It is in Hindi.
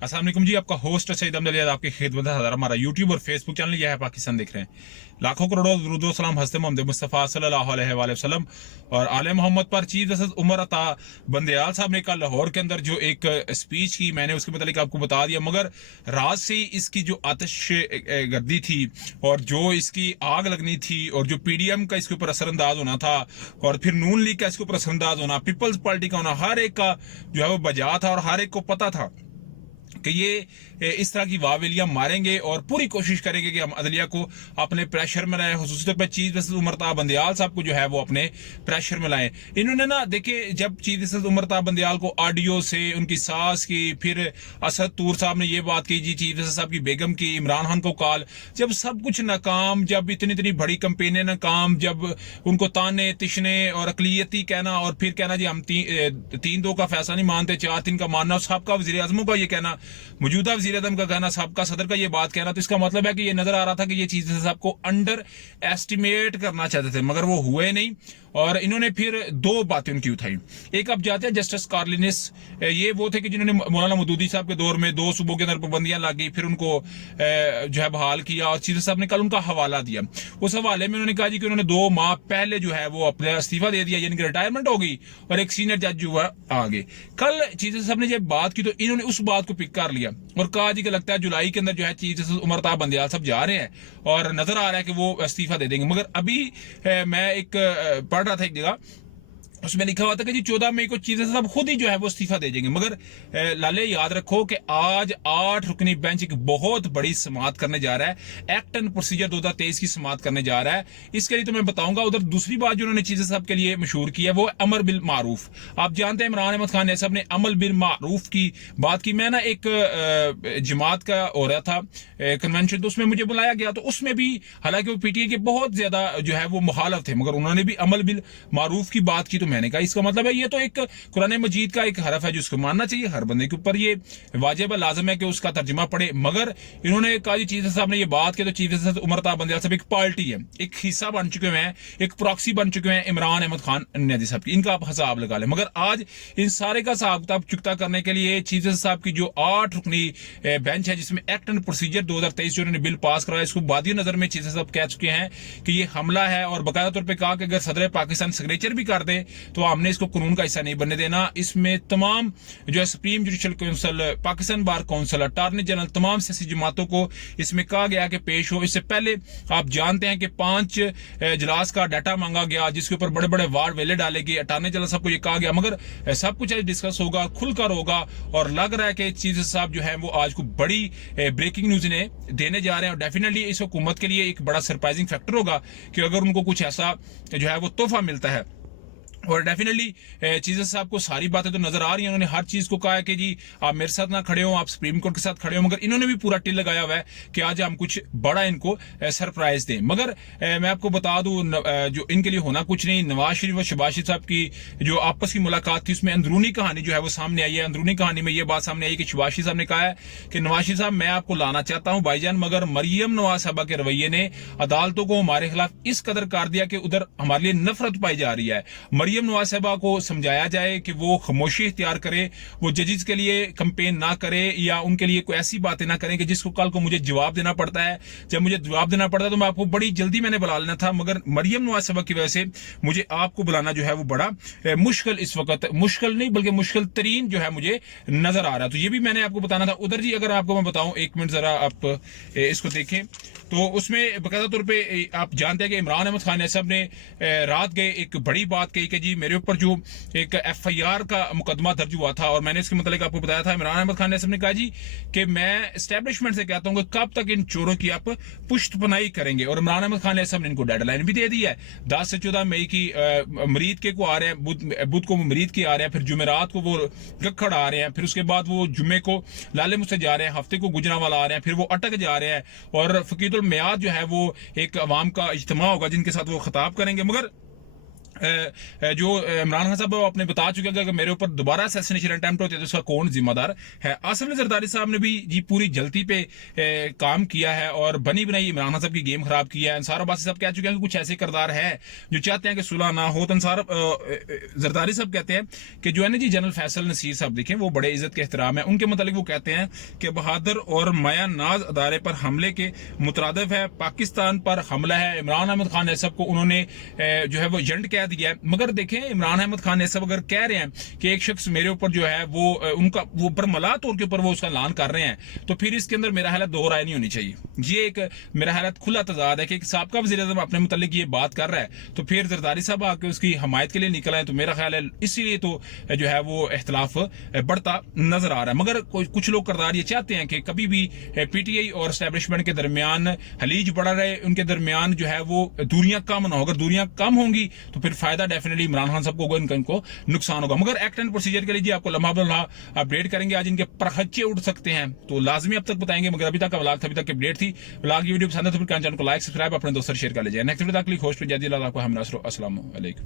अस्सलाम वालेकुम जी, आपका होस्ट सईद अहमद अली आपकी खिदमत है। हमारा यूट्यूब और फेसबुक चैनल यह है पाकिस्तान देख रहे हैं। लाखों करोड़ों दुरूद व सलाम हज़रत मोहम्मद मुस्तफ़ा सल्लल्लाहु अलैहि वसल्लम और आले मोहम्मद पर। चीफ जस्टिस उमर अता बंदयाल साहब ने कल लाहौर के अंदर जो एक स्पीच की, मैंने उसके मतलब आपको बता दिया, मगर रात से इसकी जो आतिश गर्दी थी और जो इसकी आग लगनी थी और जो PDM का इसके ऊपर असरअंदाज होना था और फिर नून लीग का इसके ऊपर असरअंदाज होना, पीपल्स पार्टी का होना, हर एक का जो है वो बजा था और हर एक को पता था कि ये इस तरह की वावेलियां मारेंगे और पूरी कोशिश करेंगे कि हम अदलिया को अपने प्रेशर में लाएं, खुसूस तौर पर चीफ जस्टिस उमर अता बंदयाल साहब को जो है वो अपने प्रेशर में लाएं। इन्होंने ना देखिए, जब चीफ जस्टिस उमर अता बंदयाल को ऑडियो से उनकी सास की, फिर असद तूर साहब ने ये बात की जी, चीफ जस्टिस साहब की बेगम की, इमरान खान को कॉल, जब सब कुछ नाकाम, जब इतनी इतनी बड़ी कंपेनें नाकाम, जब उनको ताने तिशने और अकलियती कहना और फिर कहना जी हम 3-2 का फैसला नहीं मानते, 4-3 का मानना, सबका वजीर आजमों का ये कहना, मौजूदा वजीर आजम का कहना, सबका सदर का ये बात कहना, तो इसका मतलब है कि ये नजर आ रहा था कि ये चीज साहब को अंडर एस्टिमेट करना चाहते थे, मगर वो हुए नहीं। और इन्होंने फिर 2 बातें उनकी उठाई। एक, अब जाते हैं जस्टिस कार्लिनिस, ये वो थे कि जिन्होंने मौलाना मदूदी साहब के दौर में 2 सूबों के अंदर पाबंदियां लग गई, फिर उनको जो है बहाल किया और चीफ साहब ने कल उनका हवाला दिया। उस हवाले में उन्होंने कहा जी कि उन्होंने 2 माह पहले जो है वो अपना इस्तीफा दे दिया, यानी कि रिटायरमेंट हो गई और एक सीनियर जज जो है आ गए। कल चीफ साहब ने जब बात की तो इन्होंने उस बात को पिक कर लिया और कहा जी कि लगता है जुलाई के अंदर जो है चीफ जस्टिस उमर अता बंदयाल साहब जा रहे हैं और नजर आ रहा है कि वो इस्तीफा दे देंगे। मगर अभी मैं एक पढ़ रहा था एक जगह, उसमें लिखा हुआ था कि जी 14 मई को चीफ जस्टिस साहब खुद ही जो है वो इस्तीफा दे देंगे। मगर लाले याद रखो कि आज 8 रुकनी बेंच एक बहुत बड़ी समाअत करने जा रहा है, एक्ट एंड प्रोसीजर 2023 की समाअत करने जा रहा है। इसके लिए तो मैं बताऊंगा। उधर दूसरी बात जो उन्होंने चीफ जस्टिस साहब के लिए मशहूर की है वो अमर बिल मारूफ। आप जानते हैं इमरान अहमद खान साहब ने अमल बिल मारूफ की बात की। मैं ना एक जमात का हो रहा था कन्वेंशन, तो उसमें मुझे बुलाया गया, तो उसमें भी हालांकि वो PTA के बहुत ज्यादा जो है वो मुखालफ थे, मगर उन्होंने भी अमल बिल मारूफ की बात की। तो मैंने कहा इसका मतलब है ये तो एक कुरान मजीद का एक हरफ है जिसको मानना चाहिए, हर बंदे के ऊपर ये वाजिब लाजम है कि उसका तर्जुमा पढ़े। मगर इन्होंने कहा जी चीफ साहब ने ये बात की, तो चीफ जस्टिस उमर अता बंदयाल साहब एक पार्टी है, एक हिस्सा बन चुके हैं, एक प्रॉक्सी बन चुके हैं इमरान अहमद खान नदी साहब की। इनका आप हिसाब लगा लें। मगर आज इन सारे का हिसाब किताब चुकता करने के लिए चीफ जस्टिस साहब की जो 8 रुकनी बेंच है, जिसमें एक्ट एंड प्रोसीजर 2023 जो उन्होंने बिल पास कराया, इसको बादी नजर में चीफ जस्टिस साहब कह चुके हैं कि ये हमला है और बाकायदा तौर पर कहा कि अगर सदर पाकिस्तान सिग्नेचर भी कर दे तो हमने इसको कानून का हिस्सा नहीं बनने देना। इसमें तमाम जो है supreme judicial council, Pakistan bar council, attorney general, तमाम सियासी जमातों को इसमें कहा गया कि पेश हो। इससे पहले आप जानते हैं कि 5 इजलास का डाटा मांगा गया जिसके ऊपर बड़े बड़े वार्ड वेले डाले गए, अटॉर्नी जनरल साहब को यह कहा गया, मगर सब कुछ आज डिस्कस होगा, खुलकर होगा। और लग रहा है कि चीफ जस्टिस साहब जो है वो आज को बड़ी ब्रेकिंग न्यूज इन्हें देने जा रहे हैं और डेफिनेटली इस हुकूमत के लिए एक बड़ा सरप्राइजिंग फैक्टर होगा कि अगर उनको कुछ ऐसा जो है वो तोहफा मिलता है। और डेफिनेटली चीफ जस्टिस साहब को सारी बातें तो नजर आ रही हैं। उन्होंने हर चीज को कहा है कि जी आप मेरे साथ ना खड़े हो, आप सुप्रीम कोर्ट के साथ खड़े हो, मगर इन्होंने भी पूरा टिल लगाया हुआ है कि आज हम कुछ बड़ा इनको सरप्राइज दें। मगर मैं आपको बता दूं जो इनके लिए होना कुछ नहीं। नवाज शरीफ और शहबाज शरीफ साहब की जो आपस की मुलाकात थी उसमें अंदरूनी कहानी जो है वो सामने आई है। अंदरूनी कहानी में ये बात सामने आई कि शहबाज शरीफ साहब ने कहा है कि नवाज शरीफ साहब मैं आपको लाना चाहता हूं भाईजान, मगर मरियम नवाज साहबा के रवैये ने अदालतों को हमारे खिलाफ इस कदर कर दिया कि उधर हमारे लिए नफरत पाई जा रही है। मरियम नवाज साहबा को समझाया जाए कि वो खामोशी इख्तियार करे, वो जजेस के लिए कंपेन ना करे या उनके लिए कोई ऐसी बातें ना करें कि जिसको कल को मुझे जवाब देना पड़ता है। जब मुझे जवाब देना पड़ता है तो मैं आपको बड़ी जल्दी मैंने बुला लेना था, मगर मरियम नवाज साहबा की वजह से मुझे आपको बुलाना जो है वो बड़ा मुश्किल, इस वक्त मुश्किल नहीं बल्कि मुश्किल तरीन जो है मुझे नजर आ रहा है। तो ये भी मैंने आपको बताना था। उधर जी अगर आपको मैं बताऊं, 1 मिनट जरा आप इसको देखें, तो उसमें बाकायदा तौर पर आप जानते हैं कि इमरान अहमद खान साहब ने रात गए एक बड़ी बात कही कि जी मेरे ऊपर जो एक FIR का मुकदमा दर्ज हुआ था और मैंने इसके मतलब आपको बताया था। इमरान अहमद खान साहब ने कहा जी कि मैं एस्टेब्लिशमेंट से कहता हूं कि कब तक इन चोरों की आप पुष्टपनाही करेंगे। और इमरान अहमद खान साहब ने इनको डेडलाइन भी दे दी है, 10 से 14 मई की मरीद के को आ रहे हैं, बुध को मरीद के आ रहे हैं, फिर जुमेरात को वो गखड़ आ रहे हैं, फिर उसके बाद वो जुम्मे को लाले मुझसे जा रहे हैं, हफ्ते को गुजरांवाला आ रहे हैं, फिर वो अटक जा रहे हैं और फकीरुल मियाद जो है वो एक अवाम का इज्तिमा होगा जिनके साथ वो खिताब करेंगे। मगर जो इमरान खान साहब आपने बता चुके हैं कि मेरे ऊपर दोबारा असैसिनेशन अटेम्प्ट होते तो उसका कौन जिम्मेदार है। आसिफ जरदारी साहब ने भी जी पूरी जल्दी पे काम किया है और बनी बनाई इमरान खान साहब की गेम खराब किया है। अंसार अब्बासी साहब कह चुके हैं कि कुछ ऐसे किरदार है जो चाहते हैं कि सुलह ना हो। तो अंसार जरदारी साहब कहते हैं कि जो है ना जी जनरल फैसल नसीर साहब देखें वो बड़े इज्जत के एहतराम है, उनके मतलब वो कहते हैं कि बहादुर और माया नाज अदारे पर हमले के मुतरादिफ है, पाकिस्तान पर हमला है। इमरान अहमद खान नैसब को उन्होंने जो है वो एजेंट कह दिया है। मगर देखें इमरान अहमद खान नैसब अगर कह रहे हैं कि एक शख्स मेरे ऊपर जो है वो उनका वो बरमला तौर के ऊपर वो उसका ऐलान कर रहे हैं, तो फिर इसके अंदर मेरा हालत दो राय नहीं होनी चाहिए। ये एक मेरा हालत खुला तजाद है कि एक साबका वज़ीर आज़म अपने मुतल्लिक ये बात कर रहा है तो फिर जरदारी साहब आके उसकी हमायत के लिए निकल आए, तो मेरा ख्याल है इसीलिए तो जो है वो इख्तलाफ बढ़ता नजर आ रहा है। मगर कुछ लोग किरदार ये चाहते हैं कि कभी भी पीटीआई और एस्टेब्लिशमेंट के दरमियान हलीज बढ़ा रहे, उनके दरमियान जो है वो दूरियां कम ना हो। अगर दूरियां कम होंगी तो फिर फायदा डेफिनेटली इमरान खान साहब को होगा, इनको नुकसान होगा। मगर एक्ट एंड प्रोसीजर के लिए जी आपको लम्हा बल्हा अपडेट करेंगे। आज इनके परखच्चे उड़ सकते हैं तो लाजमी अब तक बताएंगे, मगर अभी तक का व्लॉग था, अभी तक की अपडेट थी। व्लॉग की वीडियो पसंद है तो फिर चैनल को लाइक सब्सक्राइब अपने दोस्तों शेयर कर लीजिए। नेक्स्ट वीडियो तक होस्ट पर जल्दी आपको हम अस्सलाम वालेकुम।